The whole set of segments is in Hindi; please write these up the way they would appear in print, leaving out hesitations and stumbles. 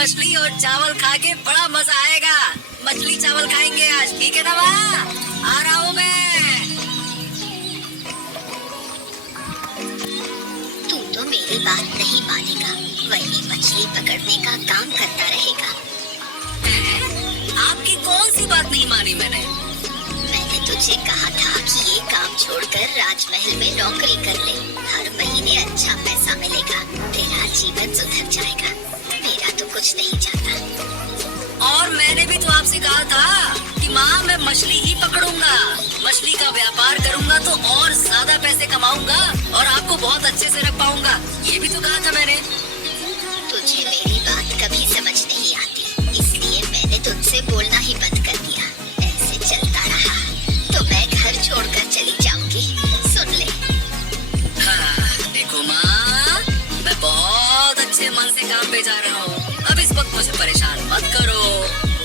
मछली और चावल खा के बड़ा मजा आएगा। मछली चावल खाएंगे आज, ठीक है ना माँ? आ रहा हूँ मैं। तू तो मेरी बात नहीं मानेगा, वही मछली पकड़ने का काम करता रहेगा। आपकी कौन सी बात नहीं मानी मैंने? मैंने तुझे कहा था कि ये काम छोड़कर राजमहल में नौकरी कर ले, हर महीने अच्छा पैसा मिलेगा, तेरा जीवन सुधर जाएगा। मेरा तो कुछ नहीं जाता। और मैंने भी तो आपसे कहा था कि माँ मैं मछली ही पकड़ूंगा, मछली का व्यापार करूंगा तो और ज्यादा पैसे कमाऊंगा और आपको बहुत अच्छे से रख पाऊंगा, ये भी तो कहा था मैंने। तुझे मेरी बात कभी समझ नहीं आती, इसलिए मैंने तुझसे बोलना ही बंद कर दिया। ऐसे चलता रहा तो मैं घर छोड़कर चली जाऊंगी, सुन ले। हाँ, देखो माँ, मैं बहुत अच्छे मन से काम पे जा रहा हूँ। अब इस वक्त मुझे परेशान मत करो,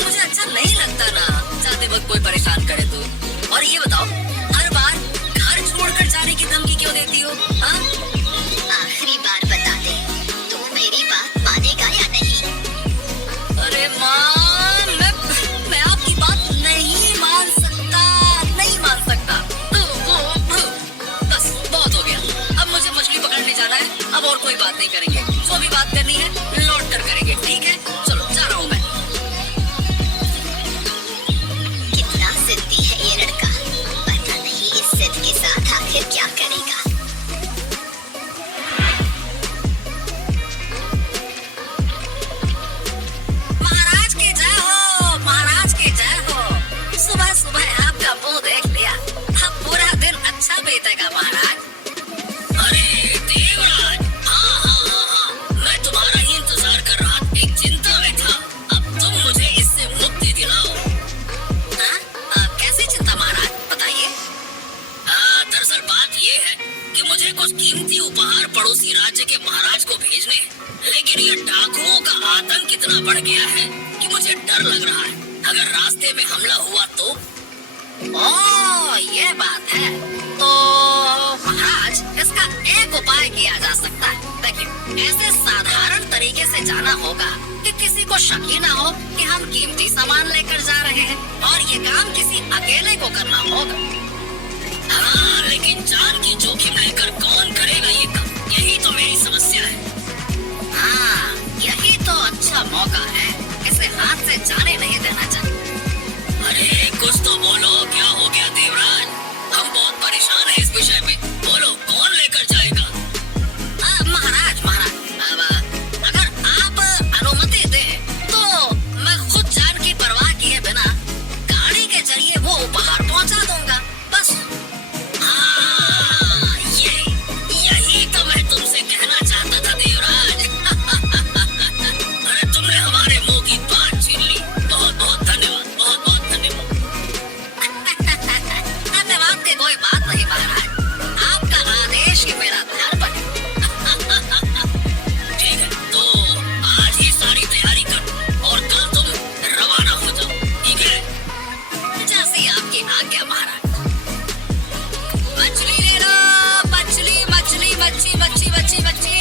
मुझे अच्छा नहीं लगता ना जाते वक्त कोई परेशान करे तो। और ये बताओ, हर बार घर छोड़कर जाने की धमकी क्यों देती हो? हाँ? आखिरी बार बता दे, तू मेरी बात मानेगा या नहीं? अरे माँ, मैं आपकी बात नहीं मान सकता, नहीं मान सकता। बस बहुत हो गया, अब मुझे मछली पकड़ने जाना है, अब और कोई बात नहीं करेंगे। जो भी बात करनी है लौट कर करेंगे, ठीक है? चलो जा रहा हूँ मैं। कितना जिद्दी है ये लड़का, पता नहीं इस जिद के साथ आखिर क्या करेगा। महाराज की जय हो, महाराज की जय हो। सुबह सुबह आपका मुंह देख लिया, अब पूरा दिन अच्छा बीतेगा महाराज। अरे देवराज, हाँ, मैं तुम्हारा ही इंतजार कर रहा, एक चिंता में था। अब तुम मुझे इससे मुक्ति दिलाओ। हाँ? कैसी चिंता महाराज, बताइए। दरअसल बात ये है कि मुझे कुछ कीमती उपहार पड़ोसी राज्य के महाराज को भेजने हैं, लेकिन ये डाकुओं का आतंक इतना बढ़ गया है कि मुझे डर लग रहा है, अगर रास्ते में हमला हुआ तो। ओह, ये बात है। तो महाराज, इसका एक उपाय किया जा सकता है। देखिए, ऐसे साधारण तरीके से जाना होगा कि किसी को शक ही ना हो कि हम कीमती सामान लेकर जा रहे हैं, और ये काम किसी अकेले को करना होगा। हाँ, लेकिन जान की जोखिम लेकर कौन करेगा ये काम, यही तो मेरी समस्या है। हाँ, यही तो अच्छा मौका है, इसे हाथ से जाने नहीं देना चाहिए। अरे कुछ तो बोलो, क्या हो गया देवराज? हम बहुत परेशान हैं इस विषय में, बोलो कौन लेकर जाएगा? महाराज, अब अगर आप अनुमति दें तो मैं खुद जान की परवाह किए बिना गाड़ी के जरिए वो उपहार पहुंचा दूंगा, बस। हाँ, यही तो मैं तुमसे कहना चाहता था देवराज। अरे तुमने हमारे मुंह की बात छीन ली, बहुत बहुत धन्यवाद, बहुत बहुत धन्यवाद। धन्यवाद की कोई बात नहीं महाराज, आपका आदेश ही मेरा धर्म है। ठीक है, तो आज ही सारी तैयारी कर और कल तुम रवाना हो जाओ, ठीक है? जैसी आपकी आज्ञा महाराज। मछली ले लो, मछली मछली मच्छी मच्छी मच्छी मच्छी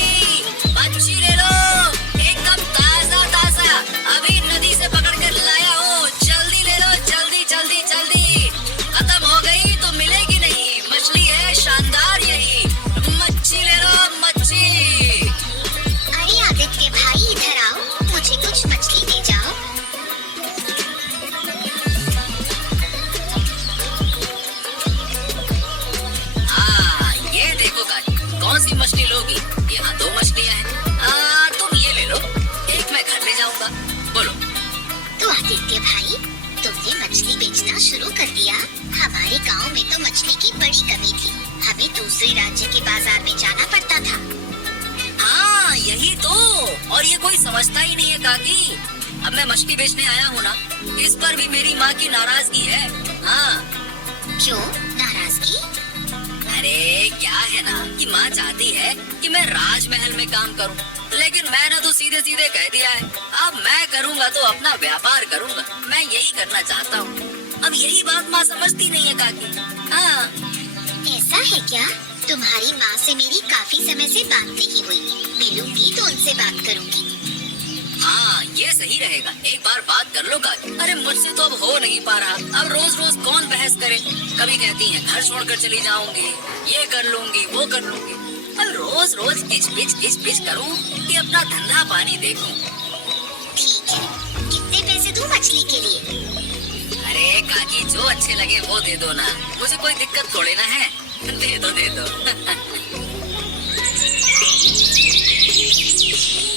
मच्छी ले लो, एकदम ताजा ताजा, अभी नदी से पकड़ कर लाया हूँ, जल्दी ले लो, जल्दी जल्दी जल्दी, खत्म हो गई तो मिलेगी नहीं, मछली है शानदार यही, मच्छी ले लो, मच्छी। अरे आदित्य भाई, इधर आओ, मुझे कुछ मछली दे जाओ। हाँ, ये देखो काकी, कौन सी मछली लोगी? यहाँ 2 मछलियाँ हैं, तुम ये ले लो, एक मैं घर ले जाऊंगा, बोलो। तो आदित्य भाई, तुमने मछली बेचना शुरू कर दिया? हमारे गांव में तो मछली की बड़ी कमी थी, हमें दूसरे राज्य के बाजार में जाना पड़ता था। हाँ, यही तो, और ये कोई समझता ही नहीं है काकी। अब मैं मछली बेचने आया हूँ ना, इस पर भी मेरी माँ की नाराजगी है। हाँ। क्यों नाराजगी? अरे क्या है ना कि माँ चाहती है कि मैं राजमहल में काम करूँ, लेकिन मैंने तो सीधे सीधे कह दिया है, अब मैं करूँगा तो अपना व्यापार करूँगा, मैं यही करना चाहता हूँ। अब यही बात माँ समझती नहीं है काकी। हाँ। ऐसा है क्या? तुम्हारी माँ से मेरी काफी समय से बात नहीं हुई, मिलूंगी तो उनसे बात करूंगी। हाँ ये सही रहेगा, एक बार बात कर लो काकी। अरे मुझसे तो अब हो नहीं पा रहा, अब रोज रोज कौन बहस करे। कभी कहती हैं घर छोड़कर चली जाऊंगी, ये कर लूंगी वो कर लूंगी। अब रोज रोज किच पिच करूं कि अपना धंधा पानी देखूं। ठीक है, कितने पैसे दूं मछली के लिए? अरे काकी जो अच्छे लगे वो दे दो ना, मुझे कोई दिक्कत थोड़ी ना है। दे दो दे दो।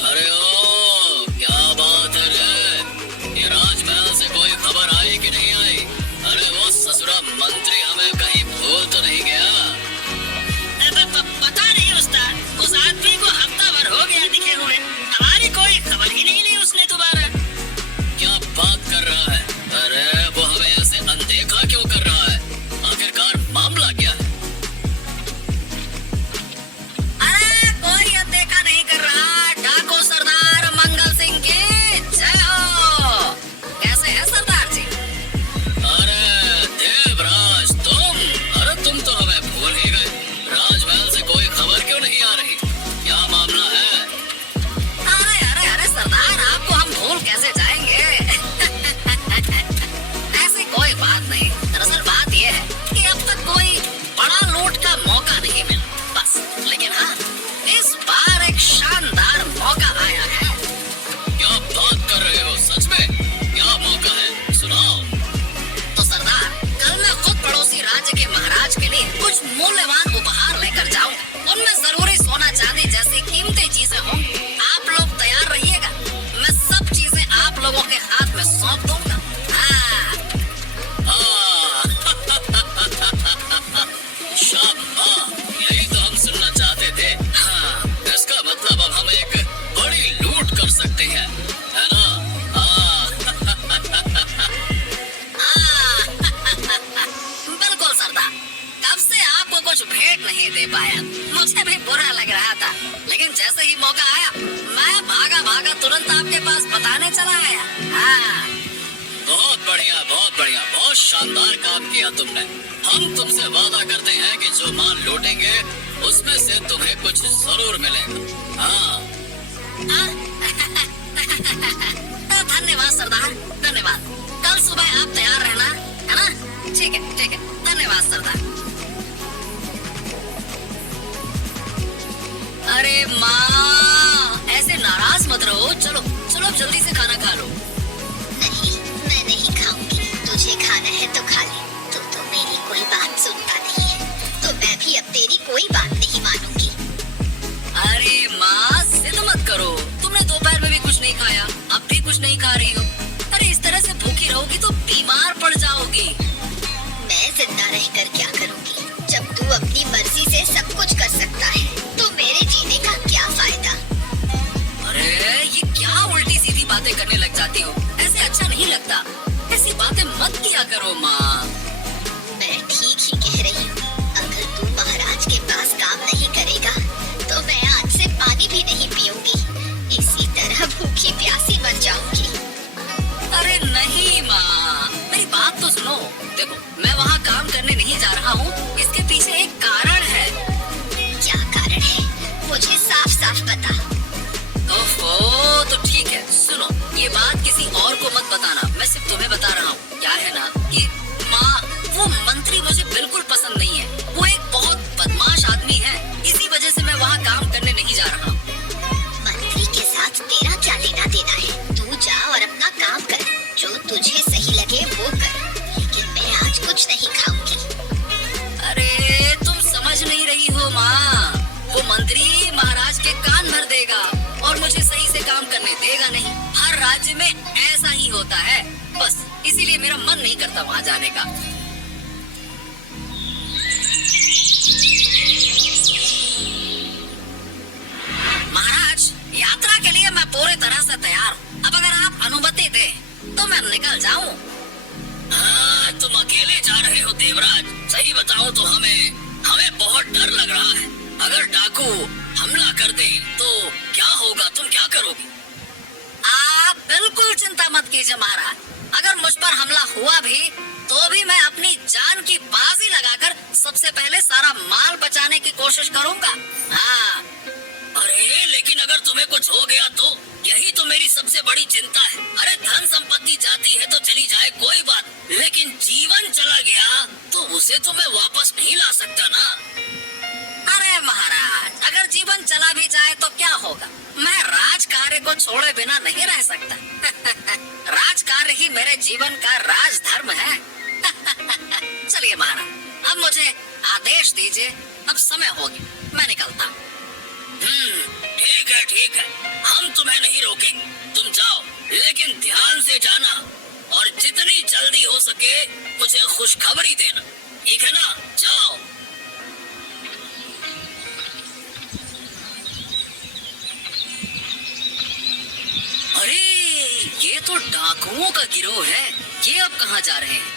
अरे ओ क्या बात है रे, ये राजमहल से कोई खबर आई कि नहीं आई? अरे वो ससुरा मंत्री हमें कहीं भूल तो नहीं गया? पता नहीं उस्ताद, उस आदमी को हफ्ता भर हो गया दिखे हुए, हमारी कोई खबर ही नहीं ली उसने दोबारा। क्या बात कर रहा है? अरे वो हमें ऐसे अनदेखा क्यों कर रहा है? आखिरकार मामला क्या है? अरे कोई अनदेखा नहीं कर रहा, डाको सरदार मंगल सिंह की जय हो। कैसे है सरदार जी? अरे देवराज तुम, अरे तुम तो हमें भूल ही गए। राजमहल से कोई खबर क्यों नहीं आ रही? क्या मामला है? अरे सरदार, आपको हम भूल कैसे जाएंगे। ऐसी कोई बात नहीं, दरअसल बात यह है कि अब तक कोई बड़ा लूट का मौका नहीं मिला बस। लेकिन हाँ, इस बार एक शानदार मौका आया है। क्या बात कर रहे हो? सच में? क्या मौका है? सुनाओ। तो सरदार, कल मैं खुद पड़ोसी राज्य के महाराज के लिए कुछ मूल्यवान उपहार लेकर जाऊंगा। उनमें जरूरी सोना चांदी जैसी कीमती चीजें होंगी। आप लोग तैयार रहिएगा, मैं सब चीजें आप लोगों के हाथ में सौंप दूंगा। हाँ। शाबाश, यही तो हम सुनना चाहते थे। हाँ, इसका मतलब अब हम एक बड़ी लूट कर सकते हैं, है ना? बिल्कुल सरदार, कब से आपको कुछ भेंट नहीं दे पाया, मुझे भी बुरा लग रहा था। लेकिन जैसे ही मौका आया, मैं भागा तुरंत आपके पास बताने चला आया। हाँ। बहुत बढ़िया, बहुत बढ़िया, बहुत शानदार काम किया तुमने। हम तुमसे वादा करते हैं कि जो माल लूटेंगे उसमें से तुम्हें कुछ जरूर मिलेगा। हाँ। तो धन्यवाद सरदार, धन्यवाद। कल सुबह आप तैयार रहना, है ना? ठीक है, धन्यवाद सरदार। अरे माँ, ऐसे नाराज मत रहो, चलो जल्दी से खाना खा लो। नहीं, मैं नहीं खाऊंगी। तुझे खाना है तो खा ले। तू तो मेरी कोई बात सुनता नहीं है, तो मैं भी अब तेरी कोई बात नहीं मानूंगी। अरे माँ, जिद मत करो। तुमने दोपहर में भी कुछ नहीं खाया, अब भी कुछ नहीं खा रही हो। अरे इस तरह से भूखी रहोगी तो बीमार पड़ जाओगी। मैं जिंदा रहकर क्या करूंगी? जब तू अपनी मर्जी से सब कुछ कर सकता है, तो मेरे जीने का क्या फायदा? अरे ये क्या उल्टी सीधी बातें करने लग जाती हो, ऐसे अच्छा नहीं लगता। ऐसी बातें मत किया करो माँ। मैं ठीक ही कह रही हूँ। अगर तू महाराज के पास काम नहीं करेगा, तो मैं आज से पानी भी नहीं पीऊंगी। इसी तरह भूखी प्यासी मर जाऊंगी। अरे नहीं माँ, मेरी बात तो सुनो। देखो, मैं वहाँ काम करने नहीं जा रहा हूँ, इसके पीछे एक कारण है। क्या कारण है? मुझे साफ साफ बता। ओहो, तो ठीक है, सुनो। ये बात किसी और को मत बताना, मैं सिर्फ तुम्हें बता रहा हूँ। क्या है ना कि माँ, वो मंत्री मुझे बिल्कुल पसंद नहीं है। वो एक बहुत बदमाश आदमी है, इसी वजह से मैं वहाँ काम करने नहीं जा रहा हूँ। मंत्री के साथ तेरा क्या लेना देना है? तू जा और अपना काम कर, जो तुझे सही लगे वो कर। लेकिन मैं आज कुछ नहीं खाऊंगी। अरे तुम समझ नहीं रही हो माँ, वो मंत्री महाराज के कान भर देगा और मुझे सही से काम करने देगा नहीं। हर राज्य में ऐसा ही होता है, बस इसीलिए मेरा मन नहीं करता वहाँ जाने का। महाराज, यात्रा के लिए मैं पूरी तरह से तैयार हूँ। अब अगर आप अनुमति दें तो मैं निकल जाऊँ। हाँ, तुम अकेले जा रहे हो देवराज? सही बताओ तो हमें बहुत डर लग रहा है। अगर डाकू हमला कर दें तो क्या होगा? तुम क्या करोगे? आप बिल्कुल चिंता मत कीजिए महाराज। अगर मुझ पर हमला हुआ भी तो भी मैं अपनी जान की बाजी लगाकर सबसे पहले सारा माल बचाने की कोशिश करूंगा। हाँ। अरे लेकिन अगर तुम्हें कुछ हो गया तो यही तो मेरी सबसे बड़ी चिंता है। अरे धन संपत्ति जाती है तो चली जाए, कोई बात, लेकिन जीवन चला गया तो उसे तो मैं वापस नहीं ला सकता ना। अरे महाराज, अगर जीवन चला भी जाए तो क्या होगा, मैं राज कार्य को छोड़े बिना नहीं रह सकता। राज कार्य ही मेरे जीवन का राज धर्म है। चलिए महाराज, अब मुझे आदेश दीजिए, अब समय हो गया, मैं निकलता हूँ। ठीक है, हम तुम्हें नहीं रोकेंगे, तुम जाओ, लेकिन ध्यान से जाना और जितनी जल्दी हो सके मुझे खुशखबरी देना, ठीक है ना? जाओ। अरे ये तो डाकुओं का गिरोह है, ये अब कहाँ जा रहे हैं?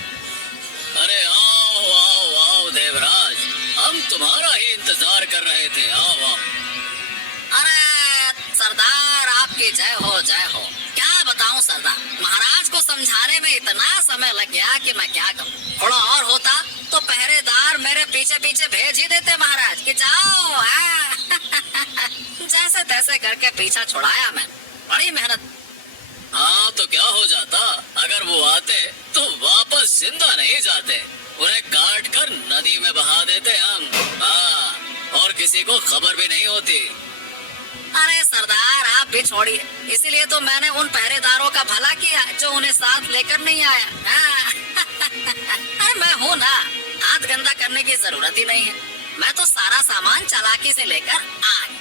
अरे आओ आओ आओ देवराज, हम तुम्हारा ही इंतजार कर रहे थे, आओ आओ। अरे सरदार, आपकी जय हो जय हो। क्या बताऊं सरदार, महाराज को समझाने में इतना समय लग गया कि मैं क्या कहूँ। थोड़ा और होता तो पहरेदार मेरे पीछे पीछे भेज ही देते महाराज कि जाओ। जैसे तैसे करके पीछा छुड़ाया मैं, बड़ी मेहनत। हाँ तो क्या हो जाता, अगर वो आते तो वापस जिंदा नहीं जाते, उन्हें काट कर नदी में बहा देते हम। हाँ, और किसी को खबर भी नहीं होती। अरे सरदार, आप भी छोड़िए, इसीलिए तो मैंने उन पहरेदारों का भला किया जो उन्हें साथ लेकर नहीं आया। अरे मैं हूँ ना, हाथ गंदा करने की जरूरत ही नहीं है, मैं तो सारा सामान चालाकी से लेकर आ गया।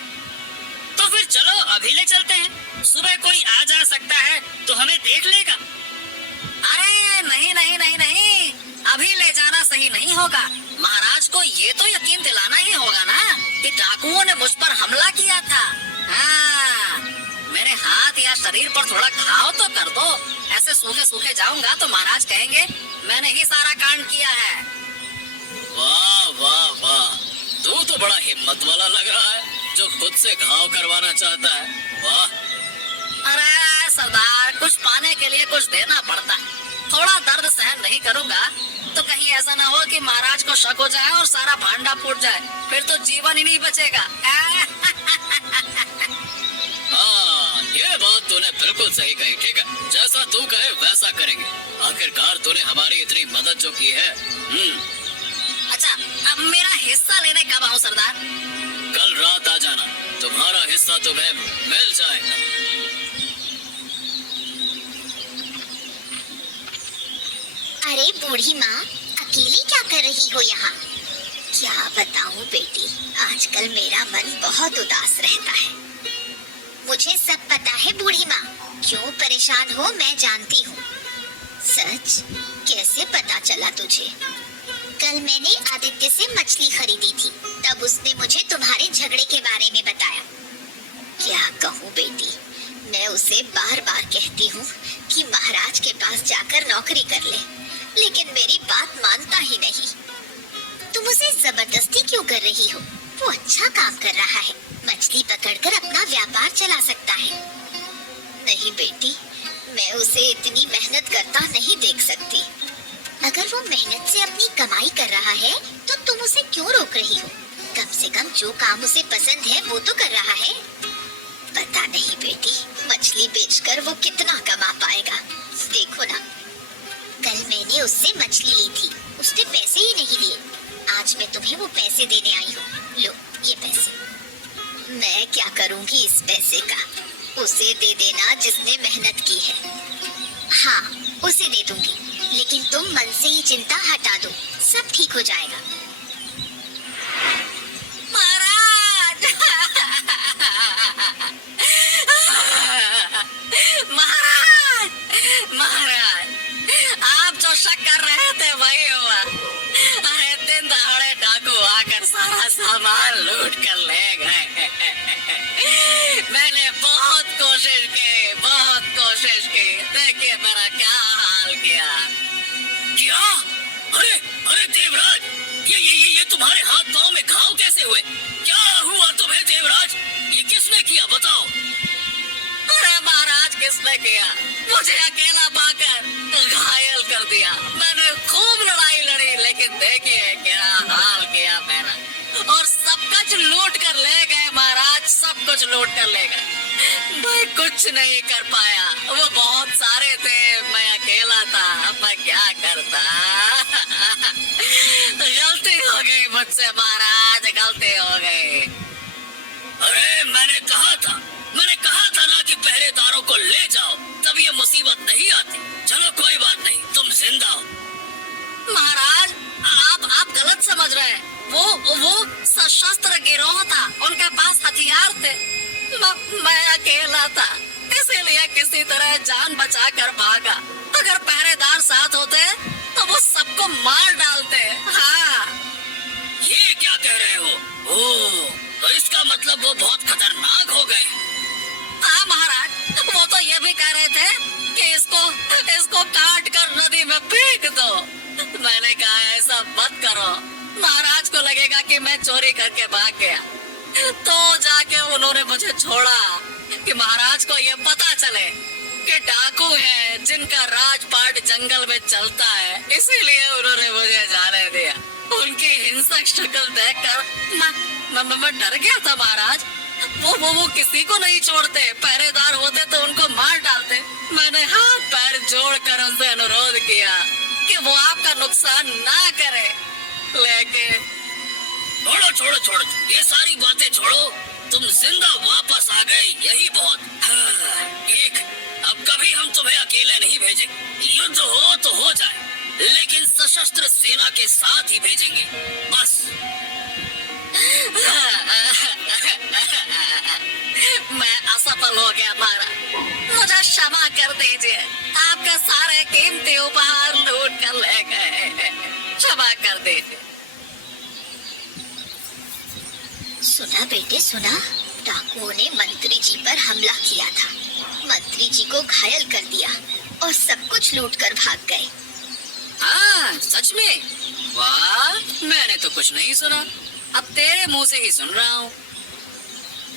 तो फिर चलो अभी ले चलते हैं, सुबह कोई आ जा सकता है तो हमें देख लेगा। अरे नहीं नहीं नहीं नहीं, अभी ले जाना सही नहीं होगा। महाराज को ये तो यकीन दिलाना ही होगा ना कि डाकुओं ने मुझ पर हमला किया था। हाँ, मेरे हाथ या शरीर पर थोड़ा घाव तो कर दो, ऐसे सूखे सूखे जाऊंगा तो महाराज कहेंगे मैंने ही सारा कांड किया है। वाह वाह वाह, तू तो बड़ा हिम्मत वाला लग रहा है जो खुद से घाव करवाना चाहता है। वाह। अरे सरदार, कुछ पाने के लिए कुछ देना पड़ता है, थोड़ा दर्द सहन नहीं करूंगा तो कहीं ऐसा ना हो कि महाराज को शक हो जाए और सारा भांडा फूट जाए, फिर तो जीवन ही नहीं बचेगा। हाँ, ये बात तूने बिल्कुल सही कही। ठीक है, जैसा तू कहे वैसा करेंगे, आखिरकार तूने हमारी इतनी मदद जो की है। अच्छा, अब मेरा हिस्सा लेने कब आऊं सरदार? कल रात आ जाना, तुम्हारा हिस्सा तुम्हें मिल जाएगा। अरे बूढ़ी माँ, अकेली क्या कर रही हो यहाँ? क्या बताऊँ बेटी, आजकल मेरा मन बहुत उदास रहता है। मुझे सब पता है बूढ़ी माँ, क्यों परेशान हो मैं जानती हूँ। सच कैसे पता चला तुझे? कल मैंने आदित्य से मछली खरीदी थी, तब उसने मुझे तुम्हारे झगड़े के बारे में बताया। क्या कहूँ बेटी, मैं उसे बार बार कहती हूँ कि महाराज के पास जाकर नौकरी कर ले, लेकिन मेरी बात मानता ही नहीं। तुम उसे जबरदस्ती क्यों कर रही हो? वो अच्छा काम कर रहा है, मछली पकड़कर अपना व्यापार चला सकता है। नहीं बेटी, मैं उसे इतनी मेहनत करता नहीं देख सकती। अगर वो मेहनत से अपनी कमाई कर रहा है तो तुम उसे क्यों रोक रही हो? कम से कम जो काम उसे पसंद है वो तो कर रहा है। पता नहीं बेटी, मछली बेचकर वो कितना कमा पाएगा। देखो ना, कल मैंने उससे मछली ली थी, उसने पैसे ही नहीं लिए। आज मैं तुम्हें वो पैसे देने आई हूँ, लो ये पैसे। मैं क्या करूँगी इस पैसे का? उसे दे देना जिसने मेहनत की है। हाँ, उसे दे दूंगी, लेकिन तुम मन से ही चिंता हटा दो, सब ठीक हो जाएगा। महाराज! महाराज! महाराज! आप जो शक कर रहे थे वही हुआ। अरे दिन दहाड़े डाकू आकर सारा सामान लूट कर ले गए। मैंने बहुत कोशिश की, देखिए मेरा क्या हाल किया। क्या? अरे अरे देवराज, ये तुम्हारे हाथ पांव में घाव कैसे हुए? क्या हुआ तुम्हें देवराज? ये किसने किया बताओ? अरे महाराज, किसने किया? मुझे अकेला पाकर घायल कर दिया। मैंने खूब लड़ाई लड़ी, लेकिन देखिए क्या हाल किया मेरा। और सब कुछ लूट कर ले गए महाराज, सब सब कुछ लूट कर ले गए। मैं कुछ नहीं कर पाया, वो बहुत सारे थे, मैं अकेला था, अब मैं क्या करता। गलती हो गई मुझसे महाराज, गलती हो गई। अरे मैंने कहा था ना कि पहरेदारों को ले जाओ, तब ये मुसीबत नहीं आती। चलो कोई बात नहीं, तुम जिंदा हो। महाराज आप गलत समझ रहे हैं। वो सशस्त्र गिरोह था, उनके पास हथियार थे। मैं अकेला था, इसीलिए किसी तरह जान बचा कर भागा। अगर पहरेदार साथ होते तो वो सबको मार डालते। हाँ। ये क्या कह रहे हो? ओह, तो इसका मतलब वो बहुत खतरनाक हो गए। हाँ महाराज, वो तो ये भी कह रहे थे कि इसको काट कर नदी में फेंक दो। मैंने कहा ऐसा मत करो, महाराज को लगेगा कि मैं चोरी करके भाग गया। तो जाके उन्होंने मुझे छोड़ा कि महाराज को ये पता चले कि डाकू हैं जिनका राजपाट जंगल में चलता है, इसीलिए उन्होंने मुझे जाने दिया। उनकी हिंसक शक्ल देखकर मैं डर गया था महाराज। वो किसी को नहीं छोड़ते, पहरेदार होते तो उनको मार डालते। मैंने हाथ पैर जोड़कर उनसे अनुरोध किया कि वो आपका नुकसान ना करे, लेकिन छोड़ो, ये सारी बातें छोड़ो। तुम जिंदा वापस आ गए, यही बहुत। हाँ, ठीक, अब कभी हम तुम्हें अकेले नहीं भेजेंगे। युद्ध हो तो हो जाए, लेकिन सशस्त्र सेना के साथ ही भेजेंगे, बस। मैं असफल हो गया महाराज, मुझे क्षमा कर दीजिए। आपके सारे कीमती उपहार लूट कर ले गए, क्षमा कर दीजिए। सुना बेटे सुना, डाकुओं ने मंत्री जी पर हमला किया था, मंत्री जी को घायल कर दिया और सब कुछ लूट कर भाग गए। हाँ सच में? वाह, मैंने तो कुछ नहीं सुना, अब तेरे मुंह से ही सुन रहा हूँ।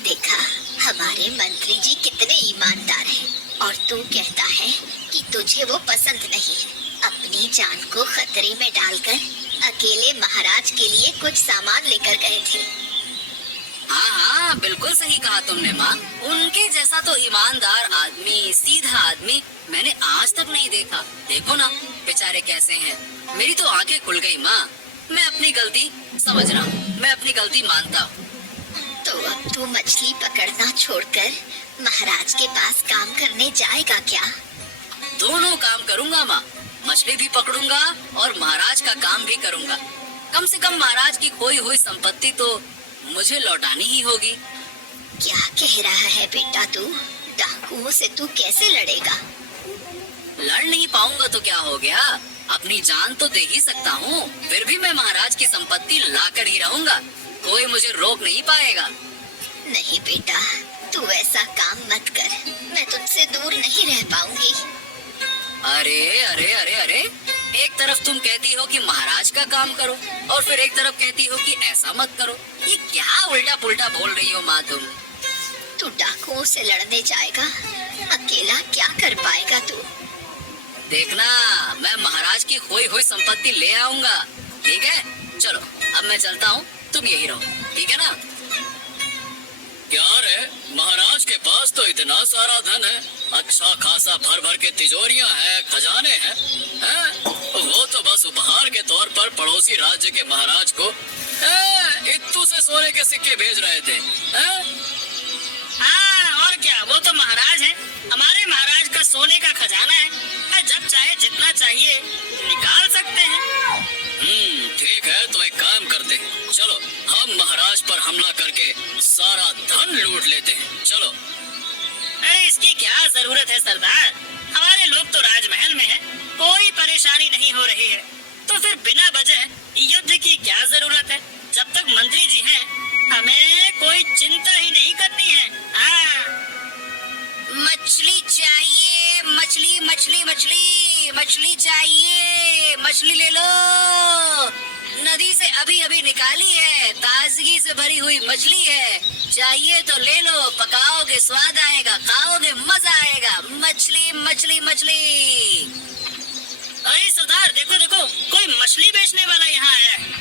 देखा, हमारे मंत्री जी कितने ईमानदार हैं, और तू कहता है कि तुझे वो पसंद नहीं है। अपनी जान को खतरे में डालकर अकेले महाराज के लिए कुछ सामान लेकर गए थे। हाँ, बिल्कुल सही कहा तुमने माँ। उनके जैसा तो ईमानदार आदमी, सीधा आदमी मैंने आज तक नहीं देखा। देखो ना बेचारे कैसे हैं। मेरी तो आंखें खुल गई माँ। मैं अपनी गलती समझ रहा हूँ, मैं अपनी गलती मानता हूँ। तो अब तू मछली पकड़ना छोड़कर महाराज के पास काम करने जाएगा क्या? दोनों काम करूँगा माँ, मछली भी पकड़ूंगा और महाराज का काम भी करूँगा। कम से कम महाराज की खोई हुई संपत्ति तो मुझे लौटानी ही होगी। क्या कह रहा है बेटा तू? डाकुओं से तू कैसे लड़ेगा? लड़ नहीं पाऊंगा तो क्या हो गया, अपनी जान तो दे ही सकता हूँ। फिर भी मैं महाराज की संपत्ति लाकर ही रहूंगा, कोई मुझे रोक नहीं पाएगा। नहीं बेटा, तू ऐसा काम मत कर, मैं तुझसे दूर नहीं रह पाऊंगी। अरे अरे अरे अरे, एक तरफ तुम कहती हो कि महाराज का काम करो और फिर एक तरफ कहती हो कि ऐसा मत करो। ये क्या उल्टा पुल्टा बोल रही हो माँ तुम? तू डाकुओं से लड़ने जाएगा, अकेला क्या कर पाएगा तू? देखना, मैं महाराज की खोई हुई संपत्ति ले आऊंगा। ठीक है, चलो अब मैं चलता हूँ, तुम यही रहो, ठीक है ना? क्या रे, महाराज के पास तो इतना सारा धन है, अच्छा खासा भर भर के तिजोरियां हैं, खजाने हैं? वो तो बस उपहार के तौर पर पड़ोसी राज्य के महाराज को इत्तू से सोने के सिक्के भेज रहे थे। हाँ और क्या, वो तो महाराज हैं, हमारे महाराज का सोने का खजाना है, जब चाहे जितना चाहिए निकाल सकते हैं। ठीक है, तो एक काम करते हैं, चलो हम महाराज पर हमला करके सारा धन लूट लेते हैं, चलो। अरे इसकी क्या जरूरत है सरदार, हमारे लोग तो राजमहल में हैं, कोई परेशानी नहीं हो रही है, तो फिर बिना वजह युद्ध की क्या जरूरत है? जब तक मंत्री जी हैं, हमें कोई चिंता ही नहीं करनी है। हाँ। मछली चाहिए, मछली मछली मछली मछली चाहिए, मछली ले लो, नदी से अभी अभी निकाली है, ताजगी से भरी हुई मछली है, चाहिए तो ले लो, पकाओगे स्वाद आएगा, खाओगे मजा आएगा, मछली मछली मछली। अरे सरदार देखो देखो, कोई मछली बेचने वाला यहाँ आया है।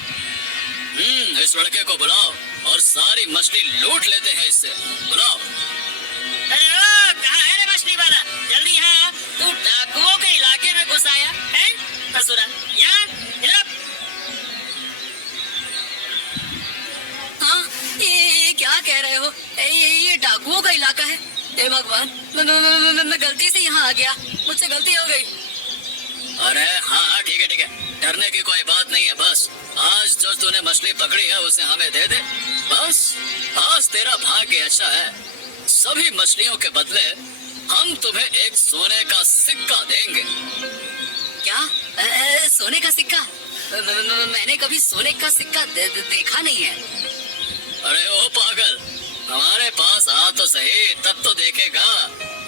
इस लड़के को बुलाओ और और सारी मछली लूट लेते हैं इससे। बुलाओ। अरे ओ, कहाँ है रे मछली वाला? जल्दी यहाँ आ। तू डाकुओं के इलाके में घुस आया है असुरा। यहाँ इधर आ। हाँ, ये क्या कह रहे हो? ये डाकुओं का इलाका है? हे भगवान, मैं गलती से यहाँ आ गया, मुझसे गलती हो गई। अरे हाँ ठीक है ठीक है, डरने की कोई बात नहीं है। बस आज जो तूने मछली पकड़ी है उसे हमें दे दे। बस आज तेरा भाग्य अच्छा है। सभी मछलियों के बदले हम तुम्हें एक सोने का सिक्का देंगे। क्या? सोने का सिक्का? मैंने कभी सोने का सिक्का देखा नहीं है। अरे ओ पागल, हमारे पास आ तो सही, तब तो देखेगा।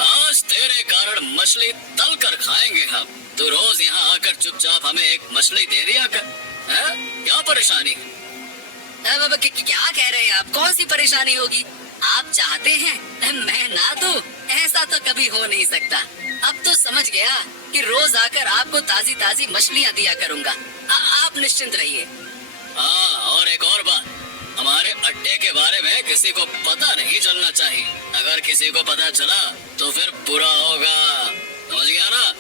आज तेरे कारण मछली तल कर खाएंगे हम। तू रोज यहाँ आकर चुपचाप हमें एक मछली दे दिया कर। है? क्या परेशानी? क्या कह रहे हैं आप? कौन सी परेशानी होगी? आप चाहते हैं मैं ना दूं? ऐसा तो कभी हो नहीं सकता। अब तो समझ गया कि रोज आकर आपको ताजी ताजी मछलियाँ दिया करूँगा। आप निश्चिंत रहिए। हाँ, और एक और बात, हमारे अड्डे के बारे में किसी को पता नहीं चलना चाहिए। अगर किसी को पता चला तो फिर बुरा होगा, समझ गया ना?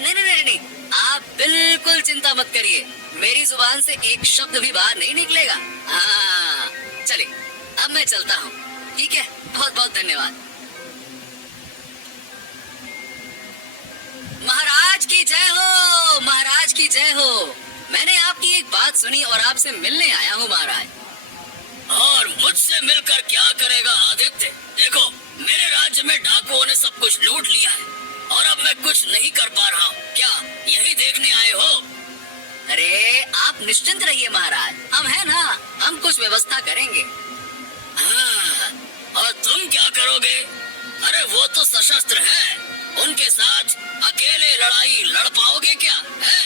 नहीं, आप बिल्कुल चिंता मत करिए। मेरी जुबान से एक शब्द भी बाहर नहीं निकलेगा। हाँ, चलिए अब मैं चलता हूँ। ठीक है, बहुत बहुत धन्यवाद। महाराज की जय हो, महाराज की जय हो। मैंने आपकी एक बात सुनी और आपसे मिलने आया हूँ महाराज। और मुझसे मिलकर क्या करेगा आदित्य? देखो, मेरे राज्य में डाकुओं ने सब कुछ लूट लिया है और अब मैं कुछ नहीं कर पा रहा हूँ। क्या यही देखने आए हो? अरे आप निश्चिंत रहिए महाराज, हम हैं ना, हम कुछ व्यवस्था करेंगे। हाँ, और तुम क्या करोगे? अरे वो तो सशस्त्र हैं, उनके साथ अकेले लड़ाई लड़ पाओगे क्या? है?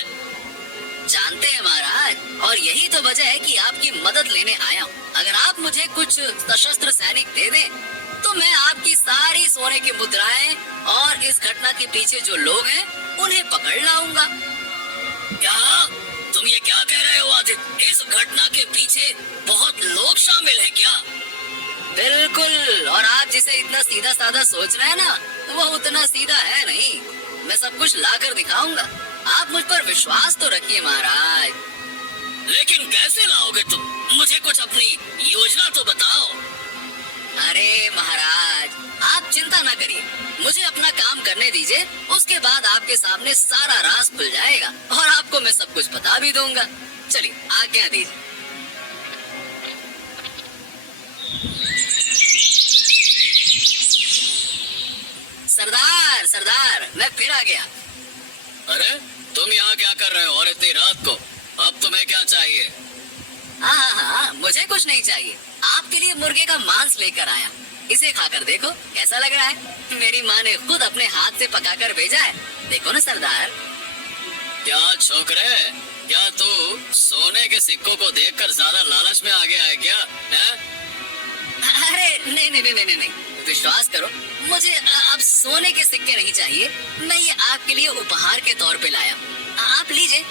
जानते हैं महाराज, और यही तो वजह है कि आपकी मदद लेने आया हूँ। अगर आप मुझे कुछ सशस्त्र सैनिक दे दें तो मैं आपकी सारी सोने की मुद्राएं और इस घटना के पीछे जो लोग हैं उन्हें पकड़ लाऊंगा। क्या तुम ये क्या कह रहे हो आदित्य? इस घटना के पीछे बहुत लोग शामिल हैं क्या? बिल्कुल, और आप जिसे इतना सीधा साधा सोच रहे हैं ना, वो उतना सीधा है नहीं। मैं सब कुछ लाकर दिखाऊंगा, आप मुझ पर विश्वास तो रखिए महाराज। लेकिन कैसे लाओगे तुम? मुझे कुछ अपनी योजना तो बताओ। अरे महाराज, आप चिंता ना करिए, मुझे अपना काम करने दीजिए, उसके बाद आपके सामने सारा राज खुल जाएगा और आपको मैं सब कुछ बता भी दूंगा। चलिए आज्ञा दीजिए। सरदार सरदार, मैं फिर आ गया। अरे तुम यहाँ क्या कर रहे हो और इतनी रात को? अब तुम्हें क्या चाहिए? हाँ, मुझे कुछ नहीं चाहिए। आपके लिए मुर्गे का मांस लेकर आया, इसे खाकर देखो कैसा लग रहा है। मेरी माँ ने खुद अपने हाथ से पकाकर भेजा है, देखो ना सरदार। क्या छोकरे, क्या तू सोने के सिक्कों को देखकर ज्यादा लालच में आ गया है क्या? है? अरे नहीं, विश्वास करो, मुझे अब सोने के सिक्के नहीं चाहिए। मैं ये आपके लिए उपहार के तौर पे लाया, आप लीजिए।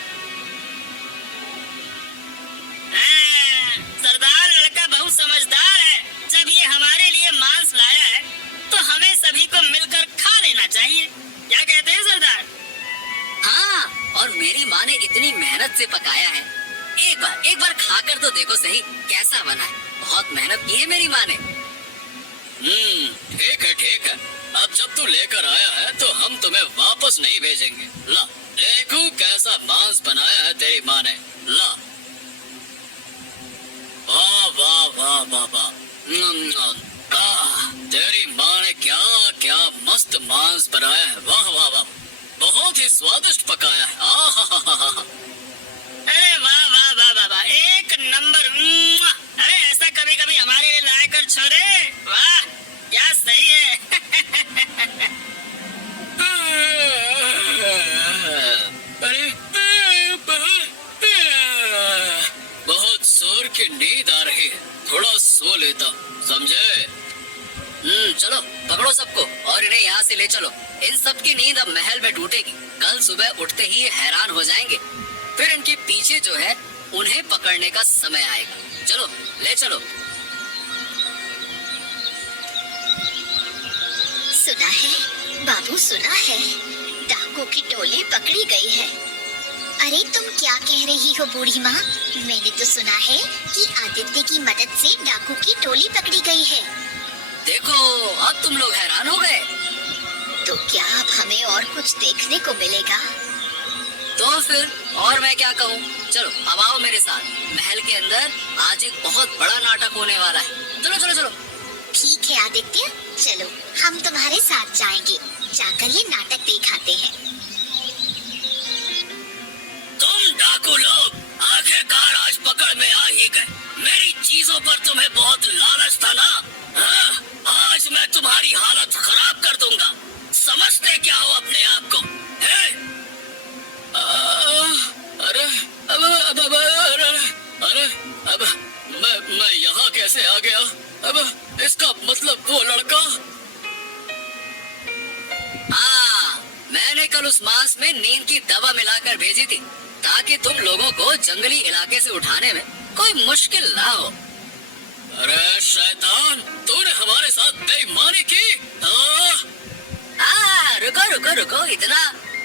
सरदार लड़का बहुत समझदार है। जब ये हमारे लिए मांस लाया है तो हमें सभी को मिलकर खा लेना चाहिए। क्या कहते हैं सरदार? हाँ, और मेरी माँ ने इतनी मेहनत से पकाया है, एक बार खाकर तो देखो सही कैसा बना है। बहुत मेहनत की है मेरी माँ ने। ठीक है। अब जब तू लेकर आया है तो हम तुम्हें वापस नहीं भेजेंगे। ला, देखो कैसा मांस बनाया है तेरी माँ ने। ला, वाह वाह वाह वाह वाह, तेरी माँ ने क्या क्या मस्त मांस बनाया है। वाह वाह वाह, बहुत ही स्वादिष्ट पकाया है। अरे वाह वाह वाह वाह वाह, एक नंबर। अरे ऐसा कभी कभी हमारे लिए लाया कर छोरे। वाह, क्या सही है। अरे बहुत जोर की नींद आ रही है, थोड़ा सो लेता, समझे? चलो पकड़ो सबको और इन्हें यहाँ से ले चलो। इन सब की नींद अब महल में टूटेगी। कल सुबह उठते ही ये हैरान हो जाएंगे, फिर इनके पीछे जो है उन्हें पकड़ने का समय आएगा। चलो ले चलो। सुना है बाबू, सुना है डाकू की टोली पकड़ी गई है। अरे तुम क्या कह रही हो बूढ़ी माँ? मैंने तो सुना है कि आदित्य की मदद से डाकू की टोली पकड़ी गई है। देखो अब तुम लोग हैरान हो गए। तो क्या अब हमें और कुछ देखने को मिलेगा? तो फिर और मैं क्या कहूँ। चलो अब आओ मेरे साथ। महल के अंदर आज एक बहुत बड़ा नाटक होने वाला है। चलो चलो चलो। ठीक है आदित्य, चलो हम तुम्हारे साथ जाएंगे। जाकर ये नाटक दिखाते हैं। तुम डाकू लोग आखिरकार आज पकड़ में आ ही गए। मेरी चीजों पर तुम्हें बहुत लालच था ना? हाँ? आज मैं तुम्हारी हालत खराब कर दूंगा। समझते क्या हो अपने आप को? हैं? अरे अब मैं यहाँ कैसे आ गया? अब इसका मतलब वो लड़का। हाँ, मैंने कल उस मांस में नींद की दवा मिलाकर भेजी थी ताकि तुम लोगों को जंगली इलाके से उठाने में कोई मुश्किल ना हो। अरे शैतान, तूने हमारे साथ बेईमानी की। रुको रुको रुको, इतना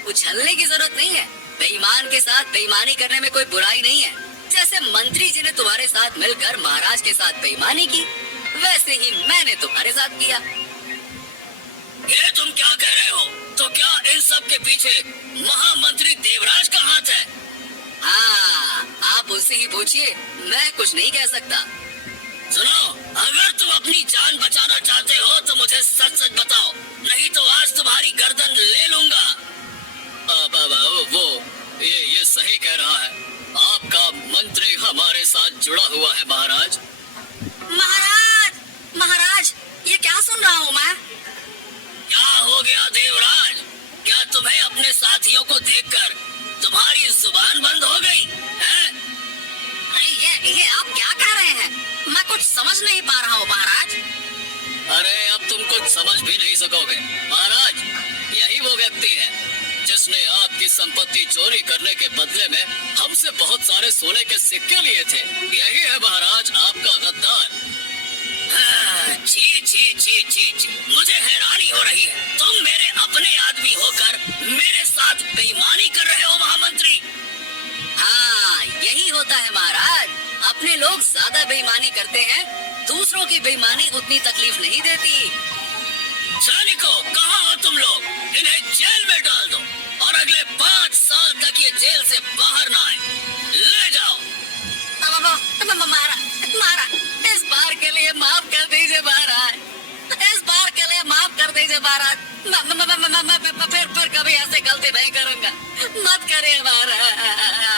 उछलने की जरूरत नहीं है। बेईमान के साथ बेईमानी करने में कोई बुराई नहीं है। जैसे मंत्री जी ने तुम्हारे साथ मिलकर महाराज के साथ बेईमानी की, वैसे ही मैंने तुम्हारे साथ किया। ये तुम क्या कह रहे हो? तो क्या इन सब के पीछे महामंत्री देवराज का हाथ है? हाँ, आप उससे ही पूछिए, मैं कुछ नहीं कह सकता। सुनो, अगर तुम अपनी जान बचाना चाहते हो तो मुझे सच सच बताओ, नहीं तो आज तुम्हारी गर्दन ले लूंगा। वो ये सही कह रहा है। आपका मंत्री हमारे साथ जुड़ा हुआ है महाराज। महाराज, महाराज, ये क्या सुन रहा हूँ मैं? क्या हो गया देवराज? क्या तुम्हें अपने साथियों को देखकर तुम्हारी जुबान बंद हो गई है? ये आप क्या कह रहे हैं? मैं कुछ समझ नहीं पा रहा हूँ महाराज। अरे अब तुम कुछ समझ भी नहीं सकोगे महाराज। यही वो व्यक्ति है जिसने आपकी संपत्ति चोरी करने के बदले में हमसे बहुत सारे सोने के सिक्के लिए थे। यही है महाराज आपका गद्दार। जी जी जी जी जी, मुझे हैरानी हो रही है। तुम मेरे अपने आदमी होकर मेरे साथ बेईमानी कर रहे हो महामंत्री। हाँ, यही होता है महाराज। अपने लोग ज्यादा बेईमानी करते हैं, दूसरों की बेईमानी उतनी तकलीफ नहीं देती। सैनिकों, कहाँ हो तुम लोग? इन्हें जेल में डाल दो और अगले 5 साल तक ये जेल से बाहर ना आए। ले जाओ। मारा, इस बार के लिए माफ कर दीजिए महाराज। इस बार के लिए माफ कर दीजिए महाराज। फिर कभी ऐसे गलती नहीं करूंगा। मत करिए महाराज।